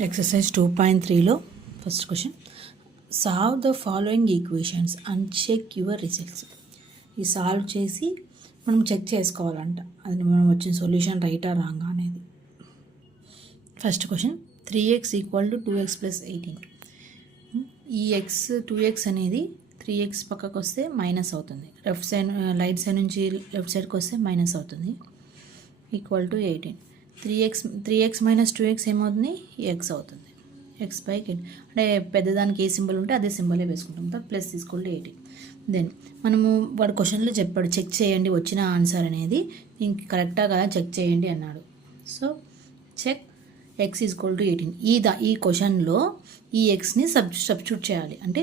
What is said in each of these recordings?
Exercise 2.3లో first question, solve the following equations and check your results. ఈ solve చేసి మనం చెక్ చేసుకోవాలంట, అది మనం వచ్చిన సొల్యూషన్ రైటా రాంగా అనేది. First question, 3x = 2x + 18. ఈ ఎక్స్ 2x అనేది 3x పక్కకు వస్తే మైనస్ అవుతుంది, లెఫ్ట్ సైడ్ రైట్ సైడ్ నుంచి లెఫ్ట్ సైడ్కి వస్తే మైనస్ అవుతుంది, = 18. 3x - 2x ఏమవుతుంది, ఎక్స్ అవుతుంది. x/18 అంటే పెద్దదానికి ఏ సింబల్ ఉంటే అదే సింబలే వేసుకుంటాం, ప్లస్ = 18. దెన్ మనము వాడు క్వశ్చన్లో చెప్పాడు చెక్ చేయండి వచ్చిన ఆన్సర్ అనేది ఇంక కరెక్టా కదా చెక్ చేయండి అన్నాడు. So check x = 18. ఈ క్వశ్చన్లో ఈ ఎక్స్ని సబ్స్టిట్యూట్ చేయాలి. అంటే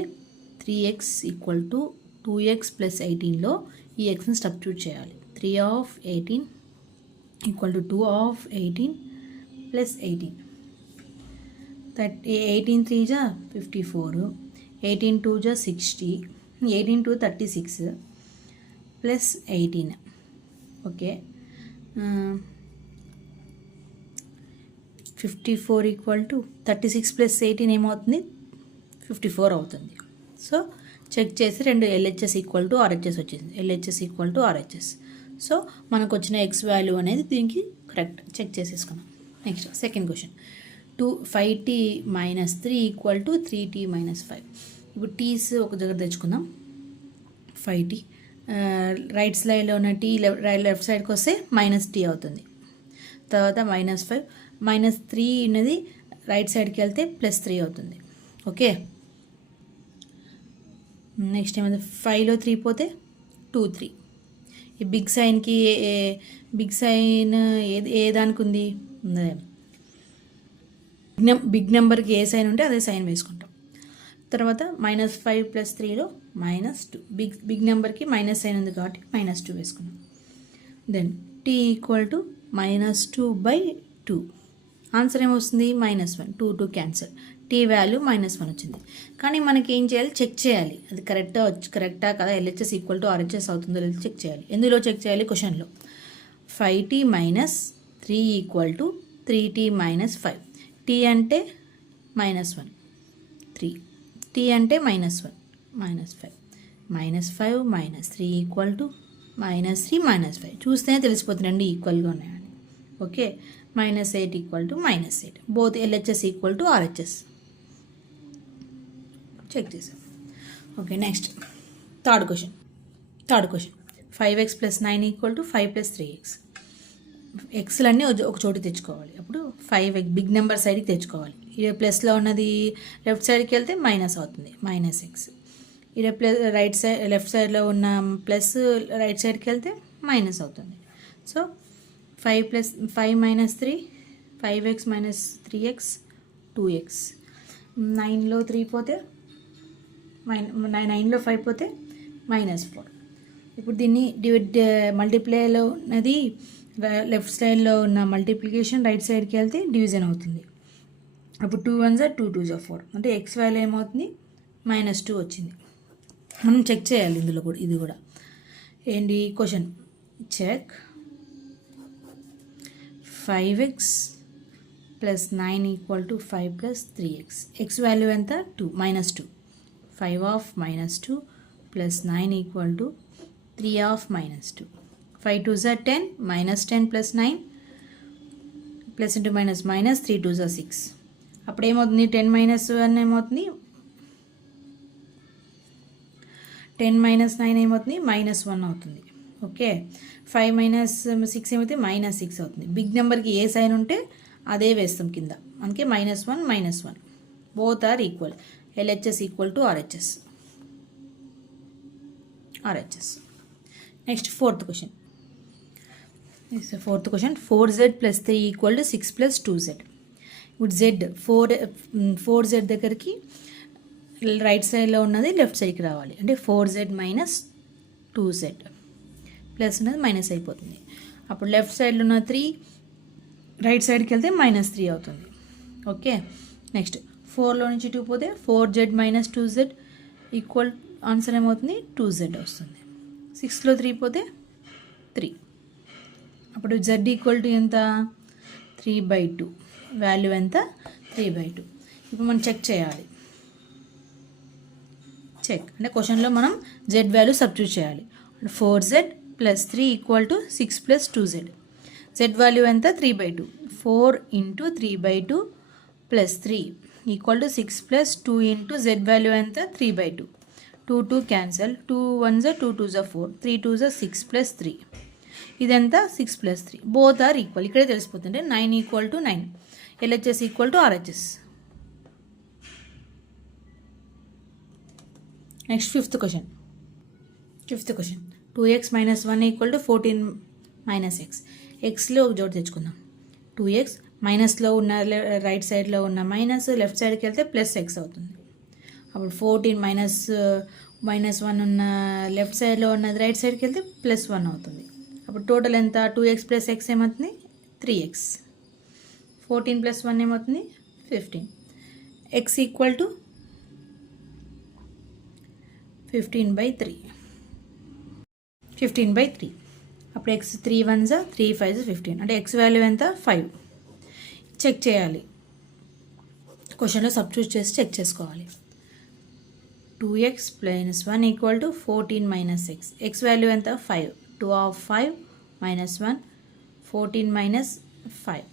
3x = 2x + 18లో ఈ ఎక్స్ని సబ్స్టిట్యూట్ చేయాలి. 3 of 18 = 2 of 18 + 18. 18 3 = 54, 18 2 = 60, 18 2 = 36 + 18. ఓకే, 54 = 36 + 18 ఏమవుతుంది, 54 అవుతుంది. సో చెక్ చేసి రెండు LHS = RHS వచ్చింది, LHS = RHS. సో మనకు వచ్చిన ఎక్స్ వాల్యూ అనేది దీనికి కరెక్ట్, చెక్ చేసేసుకున్నాం. Next second question, 5t - 3 = 3t - 5. ఇప్పుడు టీస్ ఒక దగ్గర తెచ్చుకుందాం. 5t రైట్ సైడ్లో ఉన్న టీ లెఫ్ట్ సైడ్కి వస్తే -t అవుతుంది. తర్వాత -5 -3 ఉన్నది రైట్ సైడ్కి వెళ్తే +3 అవుతుంది. ఓకే, నెక్స్ట్ ఏమైంది, 5లో 3 పోతే 2 3. ఈ బిగ్ సైన్కి బిగ్ సైన్ ఏ దానికి ఉంది, బిగ్ నెంబర్కి ఏ సైన్ ఉంటే అదే సైన్ వేసుకుంటాం. తర్వాత -5 + 3లో -2, బిగ్ నెంబర్కి మైనస్ సైన్ ఉంది కాబట్టి -2 వేసుకున్నాం. Then t = -2/2. ఆన్సర్ ఏమొస్తుంది, -1. 2 2 క్యాన్సల్, టీ వాల్యూ -1 వచ్చింది. కానీ మనకి ఏం చేయాలి, చెక్ చేయాలి అది కరెక్టా కదా, LHS = RHS అవుతుందో లేదో చెక్ చేయాలి. ఎందులో చెక్ చేయాలి, క్వశ్చన్లో 5t - 3 = 3t - 5. t అంటే -1, 3 t అంటే -1 -5 -3 = -3 -5. చూస్తేనే తెలిసిపోతుంది రెండు ఈక్వల్గా ఉన్నాయని. Okay, -8 = -8, both LHS = RHS check చేసాం. Okay, next third question, 5x + 9 = 5 + 3x. ఎక్స్లన్నీ ఒక చోటు తెచ్చుకోవాలి. అప్పుడు 5x బిగ్ నెంబర్ సైడ్కి తెచ్చుకోవాలి. ఇక్కడ ప్లస్లో ఉన్నది లెఫ్ట్ సైడ్కి వెళ్తే మైనస్ అవుతుంది, -x. ఇక్కడ లెఫ్ట్ సైడ్లో ఉన్న ప్లస్ రైట్ సైడ్కి వెళ్తే మైనస్ అవుతుంది. So 5 + 5 - 3 5x - 3x 2x. 9లో 3 పోతే 9లో 5 పోతే -4. ఇప్పుడు దీన్ని మల్టిప్లైలో ఉన్నది లెఫ్ట్ సైడ్లో ఉన్న మల్టిప్లికేషన్ రైట్ సైడ్కి వెళ్తే డివిజన్ అవుతుంది. అప్పుడు 2 1 = 2 2 = 4. అంటే ఎక్స్ వాల్యూ ఏమవుతుంది, -2 వచ్చింది. మనం చెక్ చేయాలి ఇందులో కూడా, ఇది కూడా ఏంటి question, check 5x + 9 = 5 + 3x. X value ఎంత, -2. 5 of -2 + 9 = 3 of -2. 5 2 = 10, -10 + 9 plus into minus -3 2 = 6. అప్పుడు ఏమవుతుంది, 10 - 1 ఏమవుతుంది, 10 - 9 ఏమవుతుంది, -1 అవుతుంది. ఓకే, 5 - 6 ఏమవుతుంది, -6 అవుతుంది. బిగ్ నెంబర్కి ఏ సైన్ ఉంటే అదే వేస్తాం కింద, అందుకే -1 -1 both are equal. LHS = RHS. Next fourth question, 4z + 3 = 6 + 2z. ఇప్పుడు z 4z దగ్గరికి రైట్ సైడ్లో ఉన్నది లెఫ్ట్ సైడ్కి రావాలి. అంటే 4z - 2z ప్లస్ ఉన్నది మైనస్ అయిపోతుంది. అప్పుడు లెఫ్ట్ సైడ్లో ఉన్న 3 రైట్ సైడ్కి వెళ్తే -3 అవుతుంది. ఓకే, నెక్స్ట్ 4లో నుంచి 2 పోతే 4z - 2z ఆన్సర్ ఏమవుతుంది, 2z వస్తుంది. 6లో 3 పోతే 3. అప్పుడు z = ఎంత, 3/2. వాల్యూ ఎంత, 3/2. ఇప్పుడు మనం చెక్ చేయాలి. చెక్ అంటే క్వశ్చన్లో మనం z వాల్యూ సబ్స్టిట్యూట్ చేయాలి. 4z + 3 = 6 + 2z. z వాల్యూ ఎంత? 3/2. 4 × 3/2 + 3 = 6 + 2 × z వాల్యూ ఎంత? 3/2. 2 2 క్యాన్సల్, 2 1 2 2 4, 3 2 6 + 3. ఇదంతా 6 + 3. Both are equal. ఇక్కడే తెలిసిపోతుంటే 9 = 9. LHS = RHS. Next fifth question. 2x - 1 = 14 - x. ఎక్స్లో ఒక జోడు తెచ్చుకుందాం. 2x మైనస్లో ఉన్న రైట్ సైడ్లో ఉన్న మైనస్ లెఫ్ట్ సైడ్కి వెళ్తే +x అవుతుంది. అప్పుడు 14 -1 ఉన్న లెఫ్ట్ సైడ్లో ఉన్నది రైట్ సైడ్కి వెళ్తే +1 అవుతుంది. అప్పుడు టోటల్ ఎంత? 2x + x ఏమవుతుంది? 3x. 14 + 1 ఏమవుతుంది? 15. x = 15/3. 15/3. అప్పుడు x 3 1 3 5 15. అంటే x వాల్యూ ఎంత? 5. చెక్ చేయాలి. క్వశ్చన్లో సబ్స్టిట్యూట్ చేసి చెక్ చేసుకోవాలి. 2x + 1 = 14 - x. x వాల్యూ ఎంత? 5. 2 of 5 - 1, 14 - 5.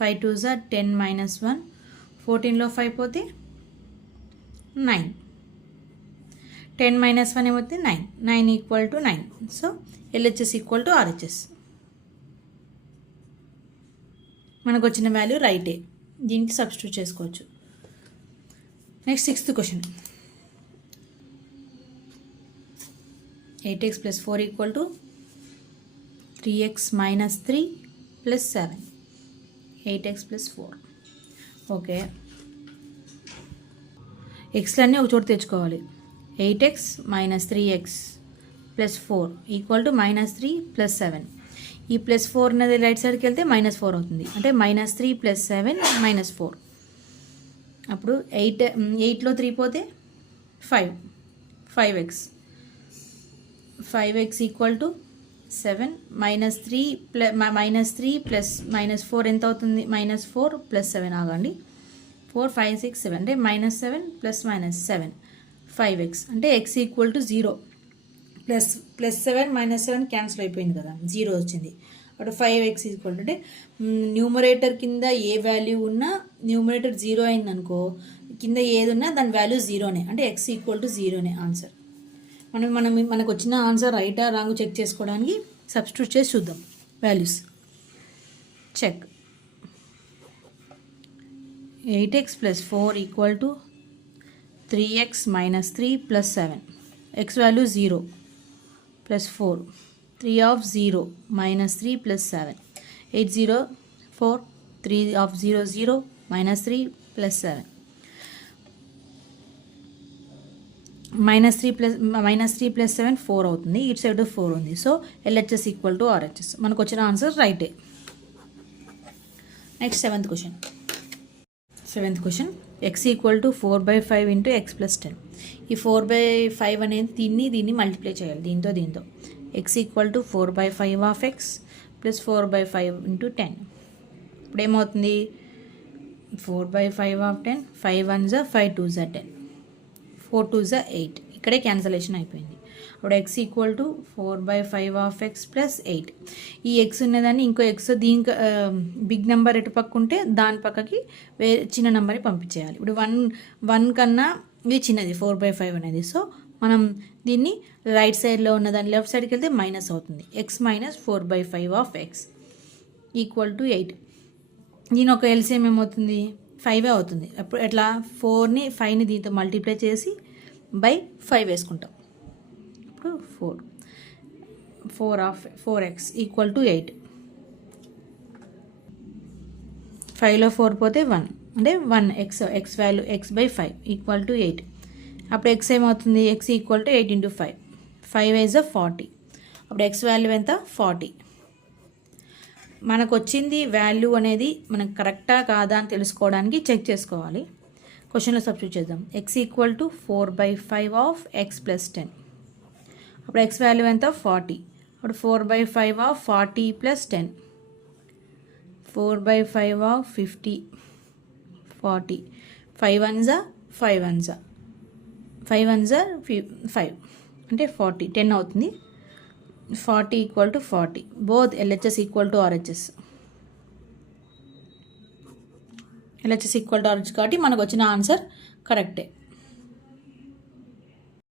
5 2 10 - 1. 14లో 5 పోతే 9. 10 - 1 ఏమవుతుంది? 9. 9 = 9. So LHS = RHS. మనకు వచ్చిన వాల్యూ రైటే. దీనికి సబ్స్టిట్యూట్ చేసుకోవచ్చు. Next sixth question. 8x + 4 = 3x - 3 + 7. 8x + 4. Okay, ఎక్స్లన్నీ ఒక చోటు తెచ్చుకోవాలి. 8x - 3x + 4 = -3 + 7. ఈ +4 అనేది రైట్ సైడ్కి వెళ్తే -4 అవుతుంది. అంటే -3 + 7 -4. అప్పుడు 8లో 3 పోతే 5. 5x. 5x = 7 -3 + -4 ఎంత అవుతుంది? -4 + 7. ఆగండి. 4 5 6 7 అంటే -7 + -7. 5x అంటే x = 0. +7 -7 క్యాన్సిల్ అయిపోయింది కదా, 0 వచ్చింది. అప్పుడు 5x అంటే న్యూమరేటర్ కింద ఏ వాల్యూ ఉన్నా న్యూమరేటర్ 0 అయింది అనుకో, కింద ఏది ఉన్నా దాని వాల్యూ 0నే. అంటే x = 0నే ఆన్సర్. మనకు వచ్చిన ఆన్సర్ రైటా రాంగ్ చెక్ చేసుకోవడానికి సబ్స్టిట్యూట్ చేసి చూద్దాం values. Check. 8x + 4 = 3x - 3 + 7. x value 0 + 4. 3 of 0 -3 + 7. 8 0 4. 3 of 0 0 -3 + 7. -3 + 7 4 అవుతుంది. ఇటు సైడ్ 4 ఉంది. So LHS = RHS. మనకు వచ్చిన ఆన్సర్ రైటే. Next seventh question. x = 4/5 × x + 10. ఈ 4/5 అనేది దీన్ని మల్టిప్లై చేయాలి దీంతో. x = 4/5 of x + 4/5 × 10. ఇప్పుడు ఏమవుతుంది? 4/5 of 10. 5 1 5 2 10. 4 2 8. ఇక్కడే క్యాన్సలేషన్ అయిపోయింది. అప్పుడు x = 4/5 of x + 8. ఈ x ఉన్నదాన్ని ఇంకో x దీనికి బిగ్ నెంబర్ ఎటు పక్క ఉంటే దాని పక్కకి చిన్న నెంబర్ని పంపించేయాలి. ఇప్పుడు 1 కన్నా ఇది చిన్నది 4/5 అనేది. సో మనం దీన్ని రైట్ సైడ్లో ఉన్న దాన్ని లెఫ్ట్ సైడ్కి వెళ్తే మైనస్ అవుతుంది. x - 4/5 of x = 8. దీని ఒక LCM ఏమవుతుంది? 5 అవుతుంది. అప్పుడు ఎట్లా? 5ని దీంతో మల్టిప్లై చేసి /5 వేసుకుంటాం. ఇప్పుడు 4x = 8. 5లో 4 పోతే 1 అంటే 1 x వాల్యూ x/5 = 8. అప్పుడు x ఏమవుతుంది? x = 8 × 5. 5 is 40. అప్పుడు x వాల్యూ ఎంత? 40. మనకు వచ్చింది వాల్యూ అనేది మనకు కరెక్టా కాదా అని తెలుసుకోవడానికి చెక్ చేసుకోవాలి. క్వశ్చన్లో సబ్స్టిట్యూట్ చేద్దాం. x = 4/5 of x + 10. అప్పుడు x వాల్యూ ఎంత? 40. అప్పుడు 4/5 of 40 + 10. 4/5 of 50. 40, 5 ones are 5 ones are 5 ones are 5 అంటే 40, 10 అవుతుంది. 40 equal to 40, both LHS equal to RHS. LHS equal to RHS కాబట్టి మనకు వచ్చిన ఆన్సర్ కరెక్టే.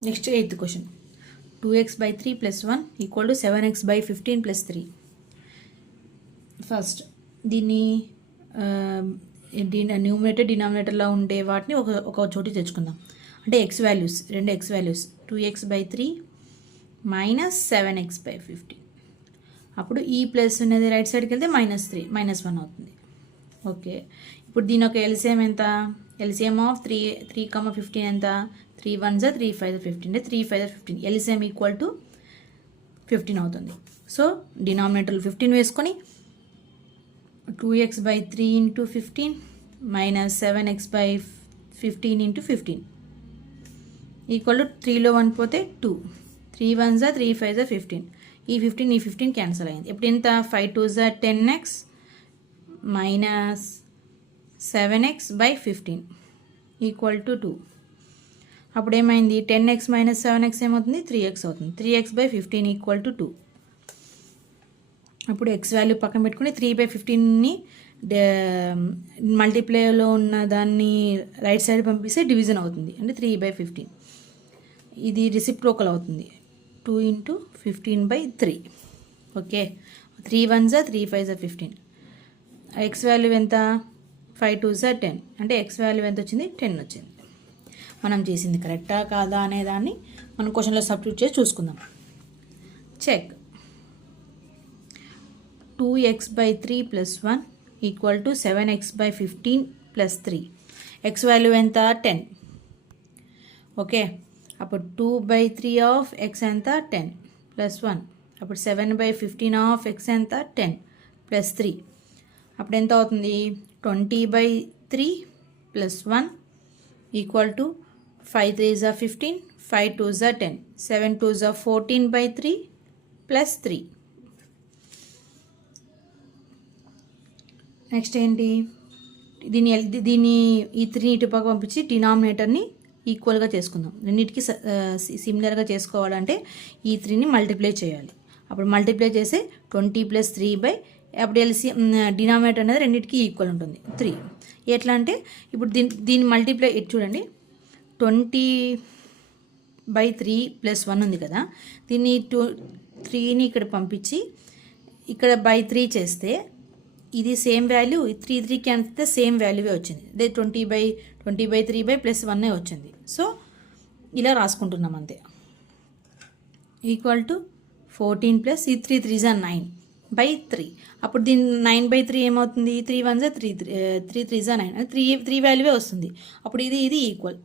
Next 8th question. 2x/3 + 1 equal to 7x/15 + 3. First దీన్ని న్యూమరేటర్ డినామినేటర్లో ఉండే వాటిని ఒక చోటి తెచ్చుకుందాం. అంటే ఎక్స్ వాల్యూస్, రెండు ఎక్స్ వాల్యూస్ 2x/3 - 7x/15. అప్పుడు ఈ ప్లస్ ఉన్నది రైట్ సైడ్కి వెళ్తే -3 -1 అవుతుంది. ఓకే, ఇప్పుడు దీని ఒక ఎల్సిఎం ఎంత? ఎల్సిఎం ఆఫ్ 3, 15 ఎంత? 3 1s 3 5s 15 అంటే 3 5s 15. ఎల్సిఎం ఈక్వల్ టు 15 అవుతుంది. సో డినామినేటర్లు 15 వేసుకొని 2x/3 × 15 - 7x/15 × 15 ఈక్వల్ టు 3లో 1 పోతే 2, 3 1s 3 5s 15. ఈ 15 క్యాన్సిల్ అయింది. ఇప్పుడు ఎంత? 5 2s 10x - 7x/15 equal to 2. అప్పుడు ఏమైంది? 10x - 7x ఏమవుతుంది? 3x అవుతుంది. 3x/15 equal to 2. అప్పుడు ఎక్స్ వాల్యూ పక్కన పెట్టుకుని 3/15ని మల్టీప్లేలో ఉన్న దాన్ని రైట్ సైడ్ పంపిస్తే డివిజన్ అవుతుంది, అంటే 3/15. ఇది రెసిప్రోకల్ అవుతుంది, 2 × 15/3. Okay, 3 1s 3 5s 15. X value ఎంత? 5 2s 10 అంటే ఎక్స్ వాల్యూ ఎంత వచ్చింది? 10 వచ్చింది. మనం చేసింది కరెక్టా కాదా అనే దాన్ని మనం క్వశ్చన్లో సబ్స్టిట్యూట్ చేసి చూసుకుందాం. Check. 2x/3 + 1 equal to 7x/15 + 3. X value ఎంత? 10. ఓకే, అప్పుడు 2/3 ఆఫ్ ఎక్స్ ఎంత? 10 + 1. అప్పుడు 7/15 ఆఫ్ ఎక్స్ ఎంత? 10 + 3. అప్పుడు ఎంత అవుతుంది? 20/3 + 1 equal to 5 3s 15, 5 2s 10, 7 2s 14/3 + 3. Next ఏంటి? దీన్ని ఈ 3 ఇటు పక్క పంపించి డినామినేటర్ని ఈక్వల్గా చేసుకుందాం. రెండింటికి సిమిలర్గా చేసుకోవాలంటే ఈ 3ని మల్టిప్లై చేయాలి. అప్పుడు మల్టిప్లై చేస్తే 20 + 3 అప్పుడు డినామినేటర్ అనేది రెండింటికి ఈక్వల్ ఉంటుంది 3. ఎట్లా అంటే ఇప్పుడు దీన్ని మల్టిప్లై చూడండి, 20/3 + 1 ఉంది కదా, దీన్ని 3ని ఇక్కడ పంపించి ఇక్కడ /3 చేస్తే ఇది సేమ్ వాల్యూ, 3 క్యాన్సిల్ సేమ్ వాల్యూవే వచ్చింది. అదే 20/3 + 1 వచ్చింది. సో ఇలా రాసుకుంటున్నాం అంతే. ఈక్వల్ టు 14 + ఈ 3 3s 9/3. అప్పుడు దీని 9/3 ఏమవుతుంది? 3 1s 3 3s 9 అంటే 3 వాల్యూవే వస్తుంది. అప్పుడు ఇది ఈక్వల్.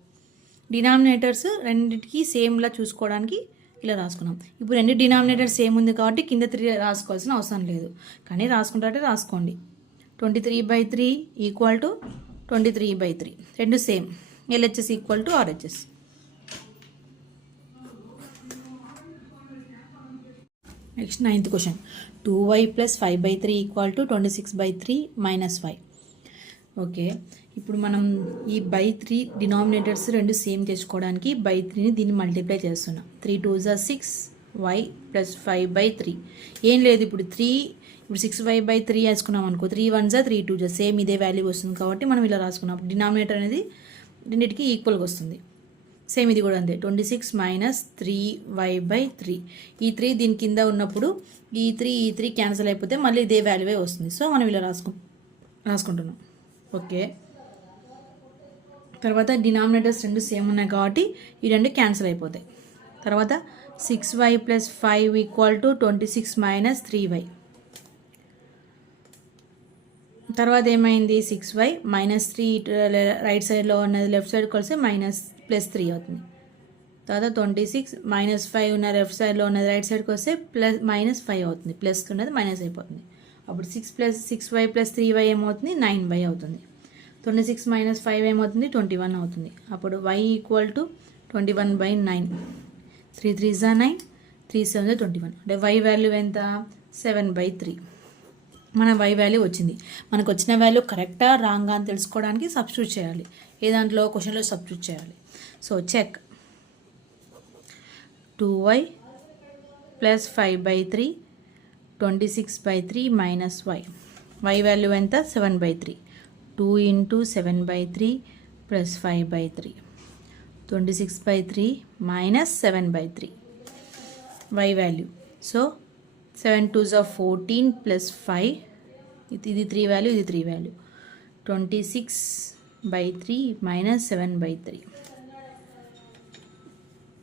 డినామినేటర్స్ రెండింటికి సేమ్లా చూసుకోవడానికి ఇలా రాసుకున్నాం. ఇప్పుడు రెండు డినామినేటర్ సేమ్ ఉంది కాబట్టి కింద 3 రాసుకోవాల్సిన అవసరం లేదు, కానీ రాసుకుంటే రాసుకోండి. 23/3 ఈక్వల్ టు 23/3 రెండు same. LHS equal to RHS. Next 9th question. 2y + 5/3 equal to 26/3 - 5. Okay, ఇప్పుడు మనం ఈ /3 డినామినేటర్స్ రెండు సేమ్ తెచ్చుకోవడానికి /3ని దీన్ని మల్టిప్లై చేస్తున్నాం. 3 2s 6 y + 5/3. ఏం లేదు, ఇప్పుడు 6y/3 వేసుకున్నాం అనుకో, 3 1s 3 2s సేమ్ ఇదే వాల్యూ వస్తుంది కాబట్టి మనం ఇలా రాసుకున్నాం. డినామినేటర్ అనేది రెండింటికి ఈక్వల్గా వస్తుంది. సేమ్ ఇది కూడా అంతే, 26 - 3y/3. ఈ 3 దీని కింద ఉన్నప్పుడు ఈ 3 క్యాన్సిల్ అయిపోతే మళ్ళీ ఇదే వాల్యూవే వస్తుంది. సో మనం ఇలా రాసుకుంటున్నాం. ఓకే, తర్వాత డినామినేటర్స్ రెండు సేమ్ ఉన్నాయి కాబట్టి ఈ రెండు క్యాన్సిల్ అయిపోతాయి. తర్వాత 6y + 5 ఈక్వల్ టు 26 - 3y. తర్వాత ఏమైంది? 6y -3 రైట్ సైడ్లో ఉన్నది లెఫ్ట్ సైడ్ కలిసి +3 అవుతుంది. తర్వాత 26 -5 ఉన్న లెఫ్ట్ సైడ్లో ఉన్నది రైట్ సైడ్కి వస్తే -5 అవుతుంది. ప్లస్ ఉన్నది మైనస్ అయిపోతుంది. అప్పుడు 6y + 3y ఏమవుతుంది? 9y అవుతుంది. 26 - 5 ఏమవుతుంది? 21 అవుతుంది. అప్పుడు y ఈక్వల్ టు 21/9. 3 3s 9, 3 7 21. అంటే y వాల్యూ ఎంత? 7/3. మన y వాల్యూ వచ్చింది. మనకు వచ్చిన వాల్యూ కరెక్టా రాంగా అని తెలుసుకోవడానికి సబ్స్టిట్యూట్ చేయాలి. ఏ దాంట్లో క్వశ్చన్లో సబ్స్టిట్యూట్ చేయాలి. So check 2y plus 5/3 26/3 minus y value ఎంత 7/3. 2 into 7/3 plus 5/3 26/3 minus 7/3 y value. So 7 2s are 14 plus 5 ఇది 3 వాల్యూ ఇది 3 వాల్యూ 26/3 మైనస్ 7/3.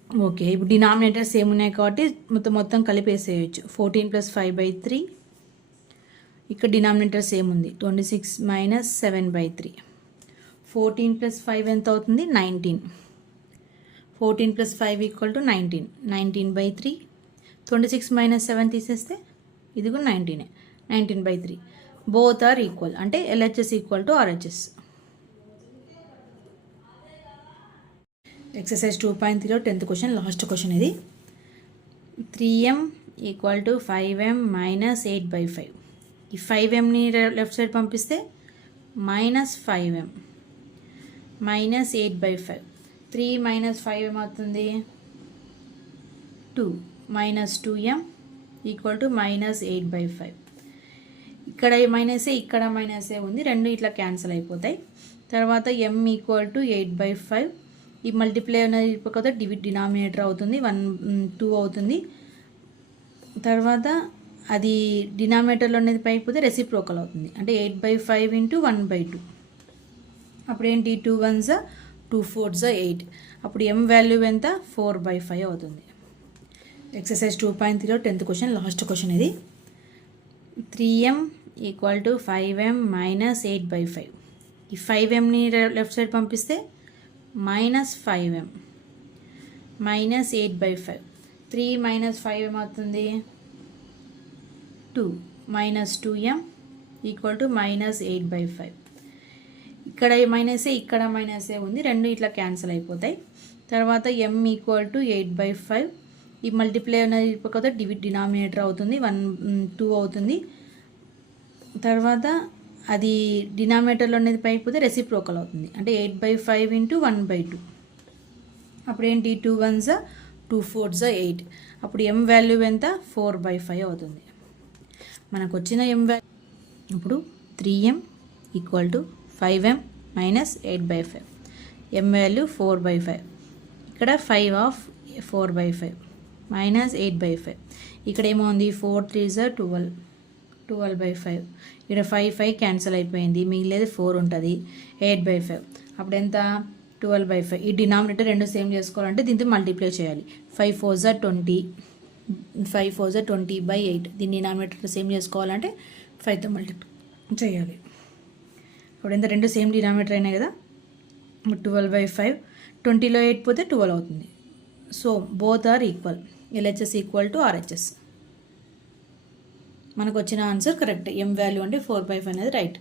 ఓకే, ఇప్పుడు డినామినేటర్స్ ఏమున్నాయి కాబట్టి మొత్తం కలిపేసేయచ్చు. 14 ప్లస్ 5/3 ఇక్కడ డినామినేటర్స్ ఏముంది 26 మైనస్ 7/3. 14 ప్లస్ 5 ఎంత అవుతుంది 19. 14 ప్లస్ 5 ఈక్వల్ టు 19. 19/3. 26 మైనస్ 7 తీసేస్తే ఇది కూడా 19. 19/3. బోత్ ఆర్ ఈక్వల్ అంటే LHS equal to RHS. Exercise 2.3 10th question, last question ఇది. 3m equal to 5m minus 8/5. ఈ 5mని లెఫ్ట్ సైడ్ పంపిస్తే మైనస్ 5m మైనస్ 8/5. 3 మైనస్ 5 ఏమవుతుంది 2 minus 2m equal to minus 8/5. ఇక్కడ మైనసే ఇక్కడ మైనసే ఉంది, రెండు ఇట్లా క్యాన్సిల్ అయిపోతాయి. తర్వాత m ఈక్వల్ టు 8/5. ఈ మల్టిప్లై అనేది ఇవ్వకపోతే డినామినేటర్ అవుతుంది 2 అవుతుంది. తర్వాత అది డినామినేటర్లో అనేది పైపోతే రెసిప్రోకల్ అవుతుంది అంటే 8/5 ఇంటూ 1/2. అప్పుడు ఏంటి 2 1s 2 4s 8. అప్పుడు m వాల్యూ ఎంత 4/5 అవుతుంది. Exercise 2.3 10th question, last question ఇది. 3m equal to 5m minus 8/5. ఈ 5mని లెఫ్ట్ సైడ్ పంపిస్తే మైనస్ 5m మైనస్ 8/5. 3 మైనస్ 5 ఏమవుతుంది 2 minus 2m equal to minus 8/5. ఇక్కడ మైనసే ఇక్కడ మైనసే ఉంది, రెండు ఇట్లా క్యాన్సిల్ అయిపోతాయి. తర్వాత m ఈక్వల్ టు 8/5. ఈ మల్టిప్లై అనేది ఇవ్వకపోతే డినామినేటర్ అవుతుంది 2 అవుతుంది. తర్వాత అది డినామినేటర్లో అనేది పైపోతే రెసిప్రోకల్ అవుతుంది అంటే 8/5 ఇంటూ 1/2. అప్పుడు ఏంటి 2 1s 2 4s 8. అప్పుడు m వాల్యూ ఎంత 4/5 అవుతుంది. మనకు వచ్చిన m వాల్యూ ఇప్పుడు 3m equal to 5m minus 8/5. m value 4/5. ఇక్కడ 5 ఆఫ్ 4/5 మైనస్ 8/5. ఇక్కడ ఏమో ఉంది 4 3s 12 12/5. ఇక్కడ 5 క్యాన్సిల్ అయిపోయింది, మిగిలేదు 4 ఉంటుంది 8/5. అప్పుడు ఎంత 12/5. ఈ డినామినేటర్ రెండు సేమ్ చేసుకోవాలంటే దీంతో మల్టిప్లై చేయాలి. 5 4s 20 5 4s 20/8. దీన్ని డినామినేటర్ సేమ్ చేసుకోవాలంటే 5తో మల్టిప్లై చేయాలి. ఇప్పుడు ఎంత రెండు సేమ్ డినామినేటర్ అయినాయి కదా. 12/5 20లో 8 పోతే 12 అవుతుంది. So both are equal. LHS equal to RHS. మనకు వచ్చిన ఆన్సర్ కరెక్ట్. m వాల్యూ అంటే 4/5 అనేది రైట్.